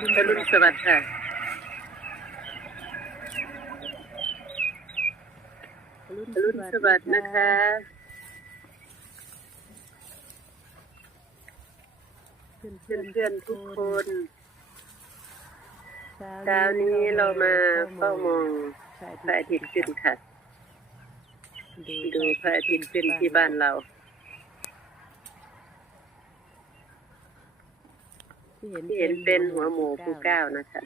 อรุณสวัสดิ์ค่ะอรุณสวัสดิ์นะคะเพื่อนๆทุกคนเช้านี้เรามาเฝ้ามองพระอาทิตย์ขึ้นค่ะ ดูพระอาทิตย์ขึ้นที่บ้านเรา ที่เห็น ที่เห็นเป็นหัวหมูภูเก้านะคะ